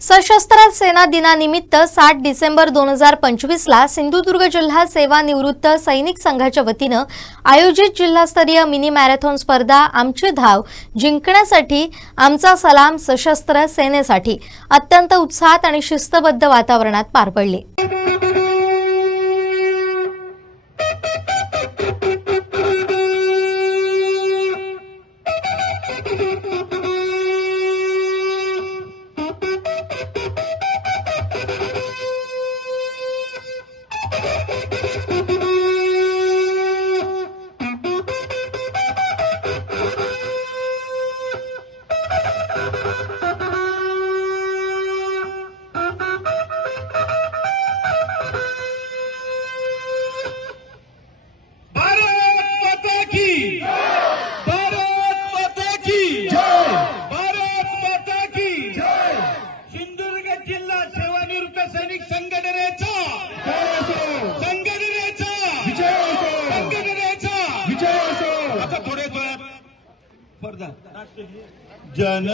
सशस्त्र सेना दिनानिमित्त 7 डिसेंबर 2025 ला सिंधुदुर्ग जिल्हा सेवानिवृत्त सैनिक संघाच्या वतीने आयोजित जिल्हास्तरीय मिनी मॅरेथॉन स्पर्धा आमची धाव जिंकण्यासाठी आमचा सलाम सशस्त्र सेनेसाठी अत्यंत उत्साहात आणि शिस्तबद्ध वातावरणात पार पडली। जिल्हा सेवानिवृत्त सैनिक संघटनेचा आता थोडे जन